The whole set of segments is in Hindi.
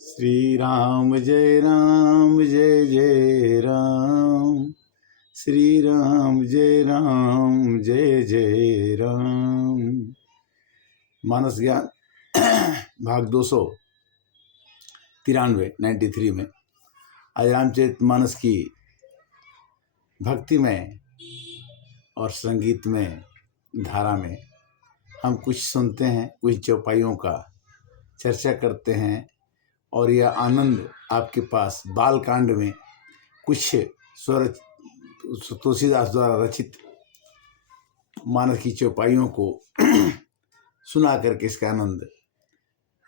श्री राम जय राम, श्री राम जय जय राम। मानस ज्ञान भाग 293 में आज रामचरित मानस की भक्ति में और संगीत में धारा में हम कुछ सुनते हैं, कुछ चौपाइयों का चर्चा करते हैं और यह आनंद आपके पास बालकांड में कुछ स्वर तुलसीदास द्वारा रचित मानस की चौपाइयों को सुना करके इसका आनंद।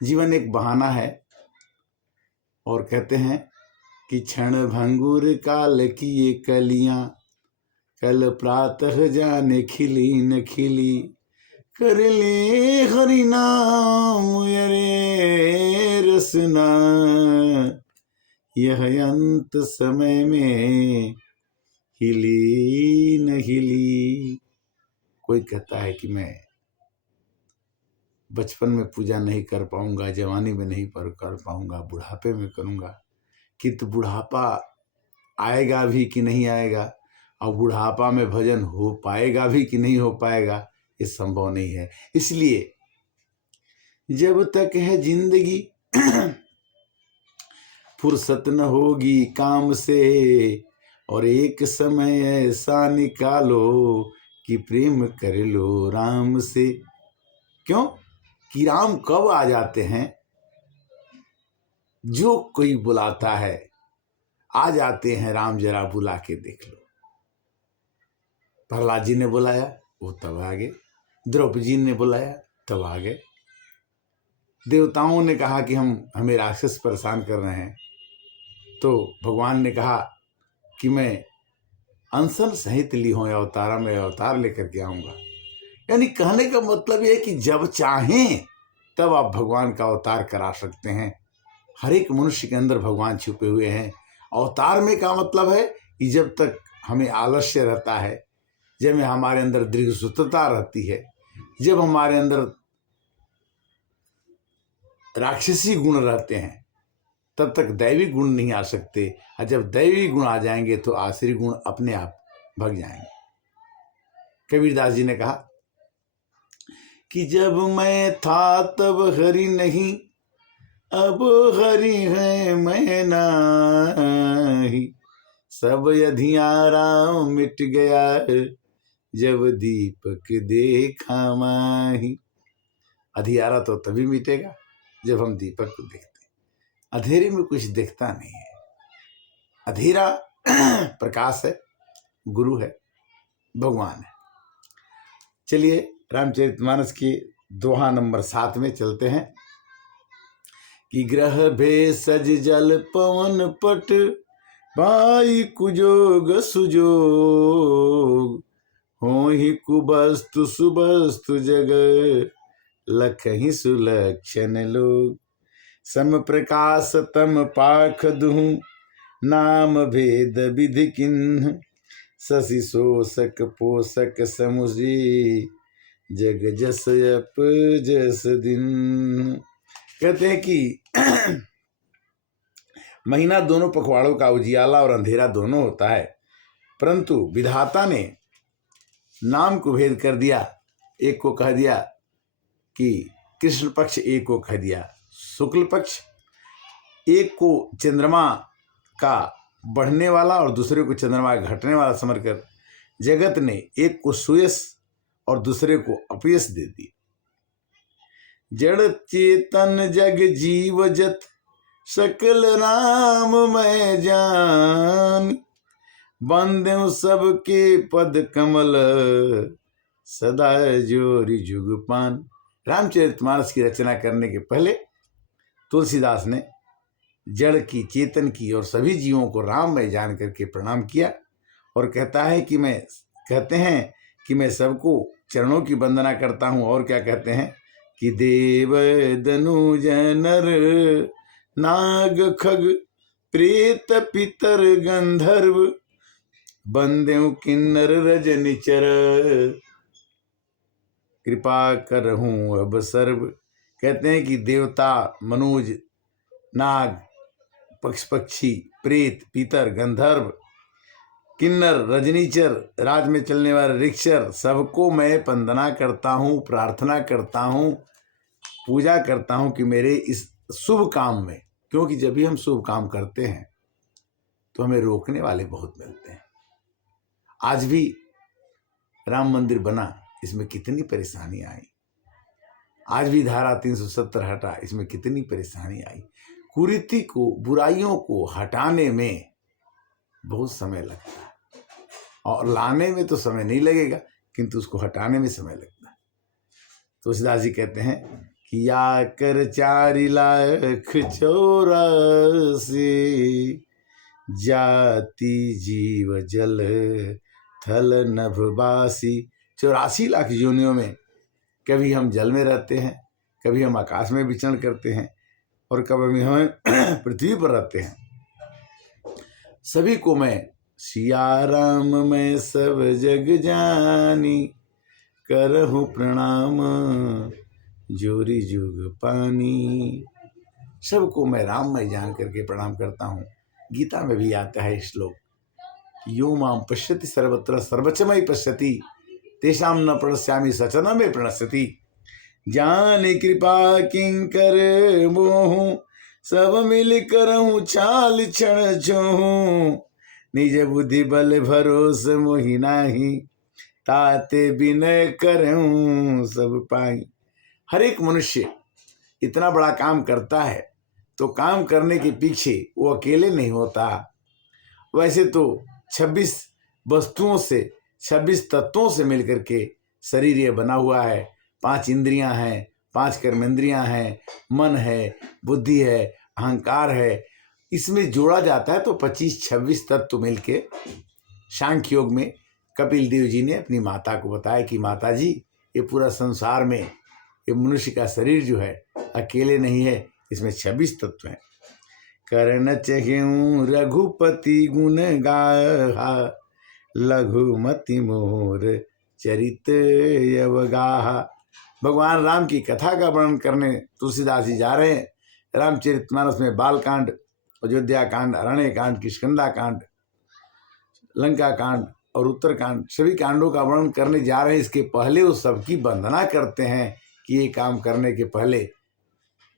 जीवन एक बहाना है और कहते हैं कि क्षण भंगुर काल की ये कलियां कल प्रातः जाने खिली न खिली, कर ले हरि नाम अरे रसना, यह अंत समय में हिली न हिली। कोई कहता है कि मैं बचपन में पूजा नहीं कर पाऊंगा, जवानी में नहीं कर पाऊंगा, बुढ़ापे में करूंगा, किंतु बुढ़ापा आएगा भी कि नहीं आएगा और बुढ़ापा में भजन हो पाएगा भी कि नहीं हो पाएगा, ये संभव नहीं है। इसलिए जब तक है जिंदगी फुर्सत न होगी काम से, और एक समय ऐसा निकालो कि प्रेम कर लो राम से। क्यों कि राम कब आ जाते हैं? जो कोई बुलाता है आ जाते हैं राम, जरा बुला के देख लो। प्रहलाद जी ने बुलाया, वो तब आ गए। द्रौपदी जी ने बुलाया, तब आ गए। देवताओं ने कहा कि हमें राक्षस परेशान कर रहे हैं, तो भगवान ने कहा कि मैं अनशन सहित ली हूं अवतारा में, अवतार लेकर के आऊंगा। यानी कहने का मतलब यह है कि जब चाहें तब आप भगवान का अवतार करा सकते हैं। हर एक मनुष्य के अंदर भगवान छुपे हुए हैं। अवतार में का मतलब है कि जब तक हमें आलस्य रहता है, जब हमारे अंदर दीर्घसूत्रता रहती है, जब हमारे अंदर राक्षसी गुण रहते हैं, तब तक दैवी गुण नहीं आ सकते। और जब दैवी गुण आ जाएंगे तो आसुरी गुण अपने आप भग जाएंगे। कबीरदास जी ने कहा कि जब मैं था तब हरि नहीं, अब हरि है मैं नाही, सब अधियारा मिट गया जब दीपक देखा माही। अधियारा तो तभी मिटेगा जब हम दीपक को देखते हैं। अंधेरे में कुछ दिखता नहीं है। अंधेरा प्रकाश है, गुरु है, भगवान है। चलिए रामचरितमानस की दोहा नंबर 7 में चलते हैं कि ग्रह भेषज जल पवन पट, भाई कुजोग सुजोग, हो ही कुबस्तु सुबस्तु जग, लखहि सुलक्षण लोग, सम प्रकाश तम पाख दुहु, नाम भेद विधि किन्ह, शशि शोषक पोषक समुझी, जग जस अप जस दिन। कहते हैं कि महीना दोनों पखवाड़ों का उजियाला और अंधेरा दोनों होता है, परंतु विधाता ने नाम को भेद कर दिया। एक को कह दिया कि कृष्ण पक्ष, एक को कह दिया शुक्ल पक्ष, एक को चंद्रमा का बढ़ने वाला और दूसरे को चंद्रमा का घटने वाला समझकर जगत ने एक को सुयश और दूसरे को अपयश दे दी। जड़ चेतन जग जीव जत, सकल राम मैं जान, बंदे सबके पद कमल, सदा जोरी जुग पान। रामचरितमानस की रचना करने के पहले तुलसीदास ने जड़ की, चेतन की और सभी जीवों को राम में जान करके प्रणाम किया और कहते हैं कि मैं सबको चरणों की वंदना करता हूं। और क्या कहते हैं कि देव दनुज नर नाग खग प्रेत पितर गंधर्व, बंदेउ किन्नर रजनिचर, कृपा करहूं अब सर्व। कहते हैं कि देवता, मनुज, नाग, पक्षी, प्रेत, पीतर, गंधर्व, किन्नर, रजनीचर, रात में चलने वाले रिक्शर, सबको मैं वंदना करता हूँ, प्रार्थना करता हूँ, पूजा करता हूँ कि मेरे इस शुभ काम में, क्योंकि जब भी हम शुभ काम करते हैं तो हमें रोकने वाले बहुत मिलते हैं। आज भी राम मंदिर बना, इसमें कितनी परेशानी आई। आज भी धारा 370 हटा, इसमें कितनी परेशानी आई। कुरीति को, बुराइयों को हटाने में बहुत समय लगता है, और लाने में तो समय नहीं लगेगा, किंतु उसको हटाने में समय लगता है। तुलसीदास जी कहते हैं कि या कर 4,84,000 जाति जीव जल थल नभवासी। 84 लाख योनियों में कभी हम जल में रहते हैं, कभी हम आकाश में विचरण करते हैं, और कभी हम पृथ्वी पर रहते हैं। सभी को मैं सिया राम मैं सब जग जानी, करहूँ प्रणाम जोरी जुग पानी। सबको मैं राममय जान करके प्रणाम करता हूँ। गीता में भी आता है श्लोक, यो माम पश्यति सर्वत्र सर्वचमय पश्यति, तेषाम न प्रणश्यामि सचन में प्रणश्यति। जान कृपा किंकर मोहूं, सब मिल करहूँ चाल क्षण जोहूं, निज बुद्धि बल भरोस मोहि नाही, ताते बिनय करहूँ सब पाई। हर एक मनुष्य इतना बड़ा काम करता है तो काम करने के पीछे वो अकेले नहीं होता। वैसे तो 26 वस्तुओं से, 26 तत्वों से मिलकर के शरीर ये बना हुआ है। 5 इंद्रियां हैं, 5 कर्मेंद्रियां हैं, मन है, बुद्धि है, अहंकार है। इसमें जोड़ा जाता है तो 25-26 तत्व मिलके सांख्य योग में कपिल देव जी ने अपनी माता को बताया कि माता जी, ये पूरा संसार में ये मनुष्य का शरीर जो है अकेले नहीं है, इसमें 26 तत्व हैं। करण चहूँ रघुपति गुण गाहा, लघुमति मोर चरित अवगाहा। भगवान राम की कथा का वर्णन करने तुलसीदास जी जा रहे हैं। रामचरितमानस में बालकांड, अयोध्या कांड, अरण्य कांड, किष्किंधा कांड, लंका कांड और उत्तरकांड, सभी कांडों का वर्णन करने जा रहे हैं। इसके पहले वो सबकी वंदना करते हैं कि ये काम करने के पहले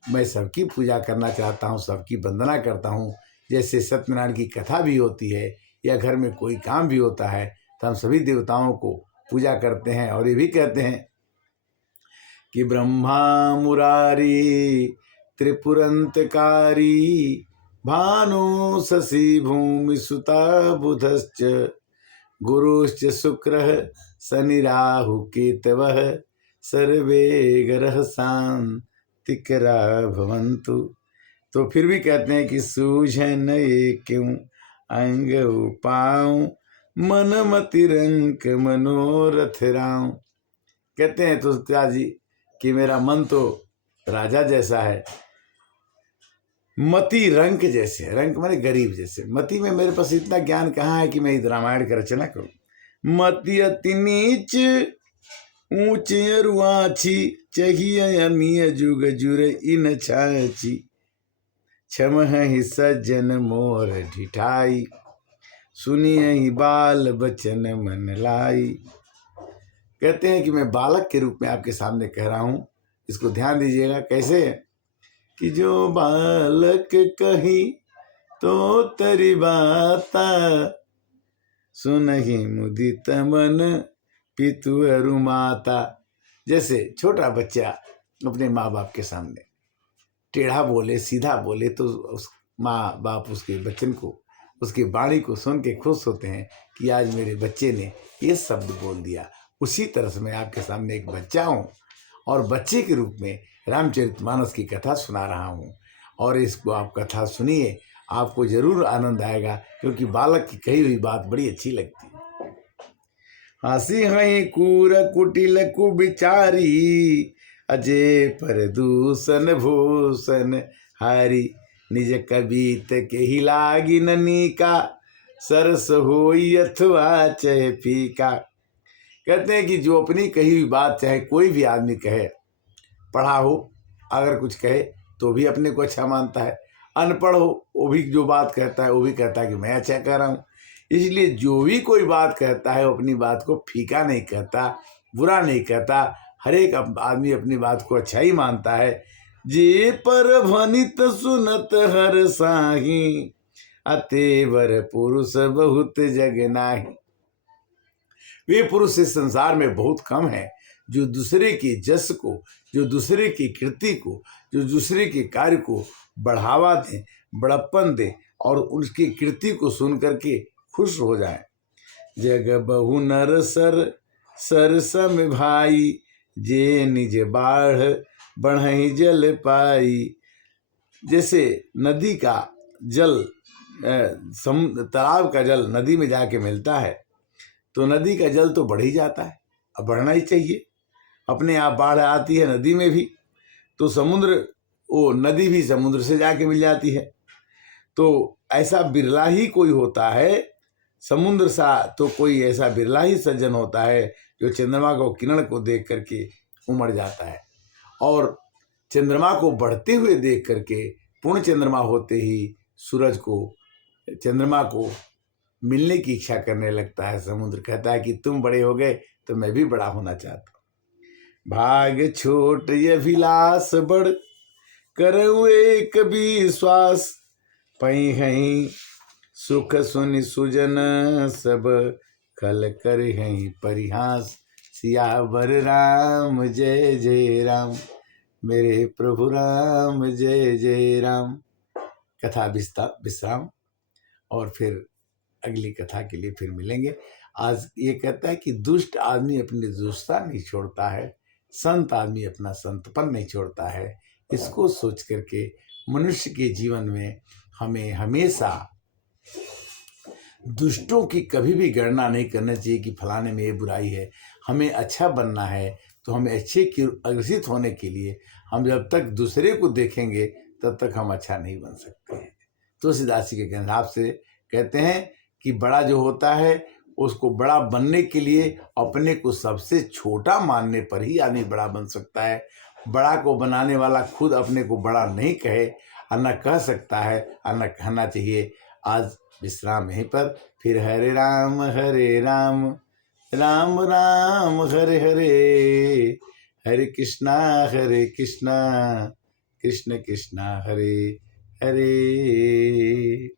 मैं सबकी पूजा करना चाहता हूँ, सबकी वंदना करता हूँ। जैसे सत्यनारायण की कथा भी होती है या घर में कोई काम भी होता है तो हम सभी देवताओं को पूजा करते हैं। और ये भी कहते हैं कि ब्रह्मा मुरारी त्रिपुरंतकारी, भानु शशि भूमि सुता बुधश्च, गुरुश्च शुक्रः शनि राहु केतवः, सर्वे ग्रह शांतिकरा भवन्तु। तो फिर भी कहते हैं कि सूझन ये क्यों अंग उपाऊं, मन मति रंक मनोरथ राम। कहते हैं तुलसीदास जी कि मेरा मन तो राजा जैसा है, मति रंक जैसे, रंक माने गरीब जैसे। मति में मेरे पास इतना ज्ञान कहाँ है कि मैं इस रामायण की रचना करूं। मति अति नीच ऊंच अरुआछी, चाहिए अमीय जुग जुर इन छाची, क्षम ही सज्जन मोर ढिठाई, सुनिए ही बाल बचन मन लाई। कहते हैं कि मैं बालक के रूप में आपके सामने कह रहा हूं। इसको ध्यान दीजिएगा। कैसे कि जो बालक कही तो तरी बाता, सुनहि मुदित मन पितु अरु माता। जैसे छोटा बच्चा अपने माँ बाप के सामने टेढ़ा बोले, सीधा बोले तो उस माँ बाप उसके बच्चन को, उसकी वाणी को सुन के खुश होते हैं कि आज मेरे बच्चे ने ये शब्द बोल दिया। उसी तरह से मैं आपके सामने एक बच्चा हूँ और बच्चे के रूप में रामचरितमानस की कथा सुना रहा हूँ। और इसको आप कथा सुनिए, आपको जरूर आनंद आएगा, क्योंकि बालक की कही हुई बात बड़ी अच्छी लगती है। हंसी हई कूर कुटिल कुबिचारी, अजय पर दूषण भूषण हारी, निज कबीत के ही लागी ननिका, सरस होई अथवा चह फीका। कहते हैं कि जो अपनी कही हुई बात चाहे कोई भी आदमी कहे, पढ़ा हो अगर कुछ कहे तो भी अपने को अच्छा मानता है, अनपढ़ हो वो भी जो बात कहता है वो भी कहता है कि मैं अच्छा कह रहा हूँ। इसलिए जो भी कोई बात कहता है वो अपनी बात को फीका नहीं कहता, बुरा नहीं कहता। हर एक आदमी अपनी बात को अच्छा ही मानता है। जे पर भनित सुनत हर साही, अतेवर पुरुष बहुत जग नाही। वे पुरुष इस संसार में बहुत कम हैं जो दूसरे के जस को, जो दूसरे की कृति को, जो दूसरे के कार्य को बढ़ावा दें, बड़प्पन दें और उसकी कृति को सुन करके खुश हो जाएं। जग बहु नर सर सम भाई, जे निज बाढ़ बढ़ई जल पाई। जैसे नदी का जल, तालाब का जल नदी में जाके मिलता है तो नदी का जल तो बढ़ ही जाता है, अब बढ़ना ही चाहिए। अपने आप बाढ़ आती है नदी में भी तो समुद्र, वो नदी भी समुद्र से जाके मिल जाती है। तो ऐसा बिरला ही कोई होता है, समुद्र सा तो कोई ऐसा बिरला ही सज्जन होता है जो चंद्रमा को किरण को देख करके उमड़ जाता है और चंद्रमा को बढ़ते हुए देख करके पूर्ण चंद्रमा होते ही सूरज को, चंद्रमा को मिलने की इच्छा करने लगता है। समुद्र कहता है कि तुम बड़े हो गए तो मैं भी बड़ा होना चाहता हूँ। भाग छोट ये विलास बढ़, करऊ एक विश्वास, पई हई सुख सुनि सुजन सब, खल कर हई परिहास। सियावर राम जय जय राम, मेरे प्रभु राम जय जय राम। कथा विश्राम और फिर अगली कथा के लिए फिर मिलेंगे। आज ये कहता है कि दुष्ट आदमी अपनी दुष्टता नहीं छोड़ता है, संत आदमी अपना संतपन नहीं छोड़ता है। इसको सोच करके मनुष्य के जीवन में हमें हमेशा दुष्टों की कभी भी गणना नहीं करना चाहिए कि फलाने में ये बुराई है। हमें अच्छा बनना है तो हमें अच्छे की अग्रसित होने के लिए हम जब तक दूसरे को देखेंगे तब तक हम अच्छा नहीं बन सकते हैं। तुलसीदास जी के हिसाब से कहते हैं कि बड़ा जो होता है उसको बड़ा बनने के लिए अपने को सबसे छोटा मानने पर ही आदमी बड़ा बन सकता है। बड़ा को बनाने वाला खुद अपने को बड़ा नहीं कहे और न कह सकता है और न कहना चाहिए। आज विश्राम यहीं पर, फिर हरे राम राम राम हरे हरे, हरे कृष्णा कृष्ण कृष्ण हरे हरे।